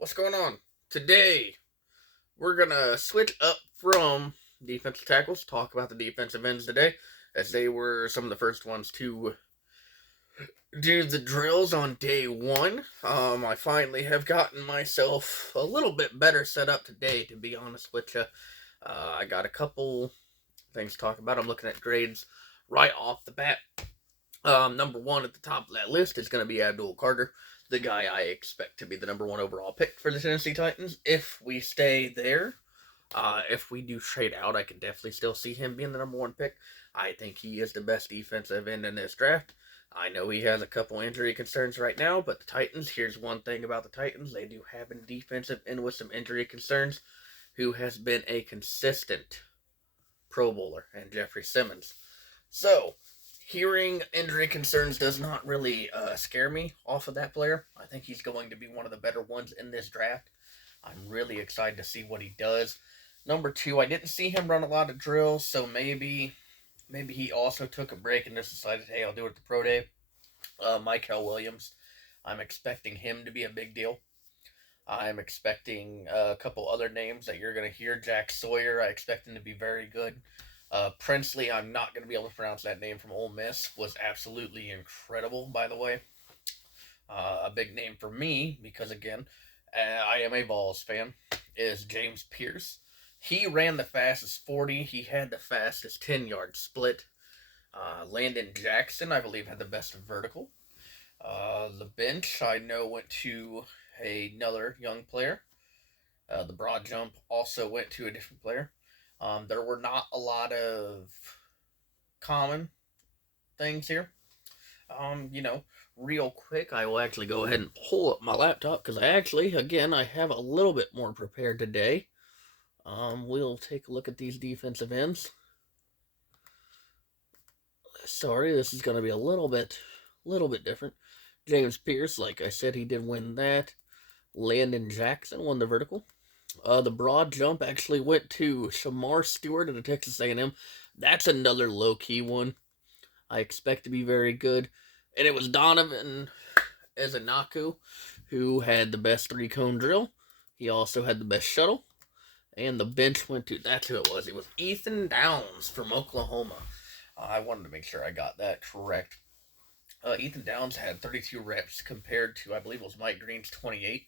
What's going on? Today, we're going to switch up from defensive tackles, talk about the defensive ends today, as they were some of the first ones to do the drills on day one. I finally have gotten myself a little bit better set up today, to be honest with you. I got a couple things to talk about. I'm looking at grades right off the bat. Number one at the top of that list is going to be Abdul Carter, the guy I expect to be the number one overall pick for the Tennessee Titans. If we stay there, if we do trade out, I can definitely still see him being the number one pick. I think he is the best defensive end in this draft. I know he has a couple injury concerns right now, but the Titans, here's one thing about the Titans, they do have a defensive end with some injury concerns who has been a consistent Pro Bowler, and Jeffrey Simmons. So, hearing injury concerns does not really scare me off of that player. I think he's going to be one of the better ones in this draft. I'm really excited to see what he does. Number two, I didn't see him run a lot of drills, so maybe he also took a break and just decided, hey, I'll do it at the pro day. Michael Williams, I'm expecting him to be a big deal. I'm expecting a couple other names that you're going to hear. Jack Sawyer, I expect him to be very good. Princely, I'm not going to be able to pronounce that name from Ole Miss, was absolutely incredible, by the way. A big name for me, because again, I am a Vols fan, is James Pearce. He ran the fastest 40. He had the fastest 10-yard split. Landon Jackson, I believe, had the best vertical. The bench, I know, went to another young player. The broad jump also went to a different player. There were not a lot of common things here. Real quick, I will actually go ahead and pull up my laptop because I have a little bit more prepared today. We'll take a look at these defensive ends. Sorry, this is going to be a little bit different. James Pearce, like I said, he did win that. Landon Jackson won the vertical. The broad jump actually went to Shamar Stewart of the Texas A&M. That's another low-key one. I expect to be very good. And it was Donovan Ezanaku who had the best three-cone drill. He also had the best shuttle. And the bench went to, that's who it was. It was Ethan Downs from Oklahoma. I wanted to make sure I got that correct. Ethan Downs had 32 reps compared to, I believe it was Mike Green's 28.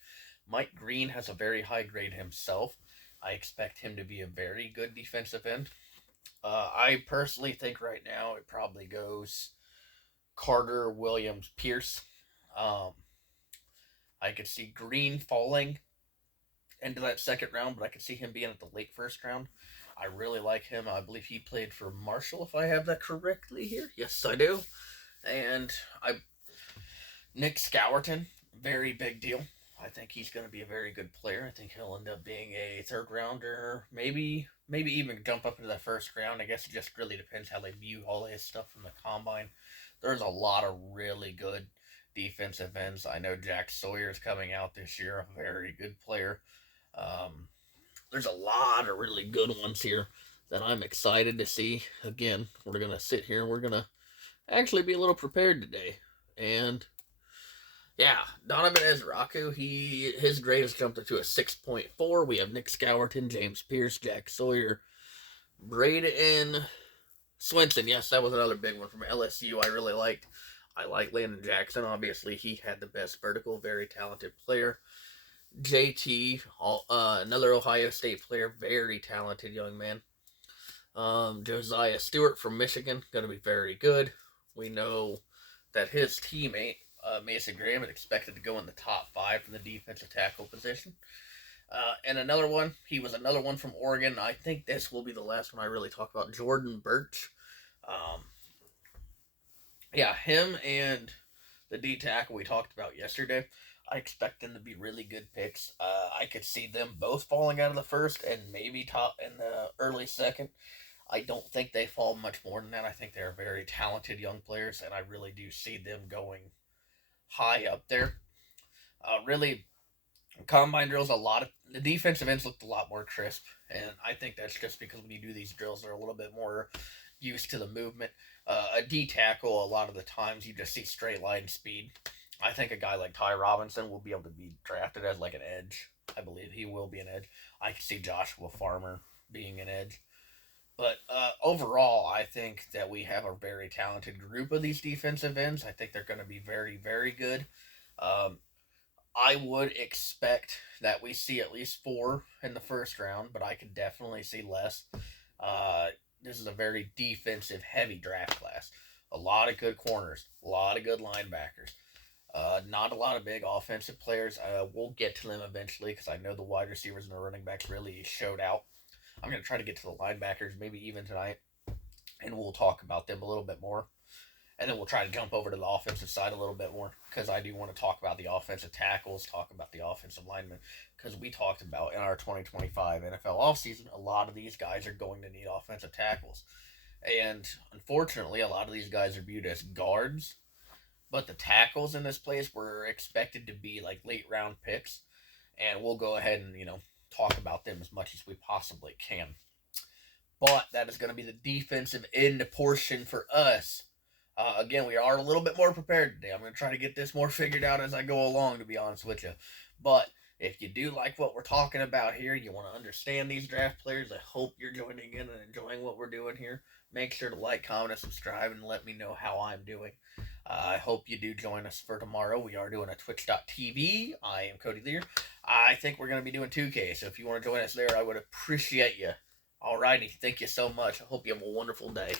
Mike Green has a very high grade himself. I expect him to be a very good defensive end. I personally think right now it probably goes Carter, Williams, Pearce. I could see Green falling into that second round, but I could see him being at the late first round. I really like him. I believe he played for Marshall, if I have that correctly here. Yes, I do. And Nick Scourton, very big deal. I think he's going to be a very good player. I think he'll end up being a third rounder, maybe even jump up into the first round. I guess it just really depends how they view all his stuff from the combine. There's a lot of really good defensive ends. I know Jack Sawyer's coming out this year, a very good player. There's a lot of really good ones here that I'm excited to see. Again, we're going to sit here and we're going to actually be a little prepared today. And yeah, Donovan Ezraku, his grade has jumped up to a 6.4. We have Nick Scourton, James Pearce, Jack Sawyer, Braden Swinson. Yes, that was another big one from LSU I really liked. I like Landon Jackson. Obviously, he had the best vertical, very talented player. JT, another Ohio State player, very talented young man. Josiah Stewart from Michigan, going to be very good. We know that his teammate, Mason Graham, is expected to go in the top 5 from the defensive tackle position. And he was another one from Oregon. I think this will be the last one I really talk about. Jordan Birch. Him and the D tackle we talked about yesterday. I expect them to be really good picks. I could see them both falling out of the first and maybe top in the early second. I don't think they fall much more than that. I think they're very talented young players, and I really do see them going high up there. Really, combine drills, the defensive ends looked a lot more crisp, and I think that's just because when you do these drills, they're a little bit more used to the movement. A D tackle, a lot of the times you just see straight line speed. I think a guy like Ty Robinson will be able to be drafted as like an edge. I believe he will be an edge. I can see Joshua Farmer being an edge. But overall, I think that we have a very talented group of these defensive ends. I think they're going to be very, very good. Um, I would expect that we see at least 4 in the first round, but I could definitely see less. Uh, this is a very defensive heavy draft class. A lot of good corners, a lot of good linebackers. Not a lot of big offensive players. We'll get to them eventually because I know the wide receivers and the running backs really showed out. I'm going to try to get to the linebackers maybe even tonight, and we'll talk about them a little bit more. And then we'll try to jump over to the offensive side a little bit more because I do want to talk about the offensive tackles, talk about the offensive linemen, because we talked about in our 2025 NFL offseason, a lot of these guys are going to need offensive tackles. And unfortunately, a lot of these guys are viewed as guards, but the tackles in this place were expected to be like late round picks. And we'll go ahead and, talk about them as much as we possibly can. But that is going to be the defensive end portion for us. Again, we are a little bit more prepared today. I'm going to try to get this more figured out as I go along, to be honest with you. But if you do like what we're talking about here, you want to understand these draft players, I hope you're joining in and enjoying what we're doing here. Make sure to like, comment, and subscribe, and let me know how I'm doing. I hope you do join us for tomorrow. We are doing a twitch.tv. I am Cody Lear. I think we're going to be doing 2K, so if you want to join us there, I would appreciate you. Alrighty, thank you so much. I hope you have a wonderful day.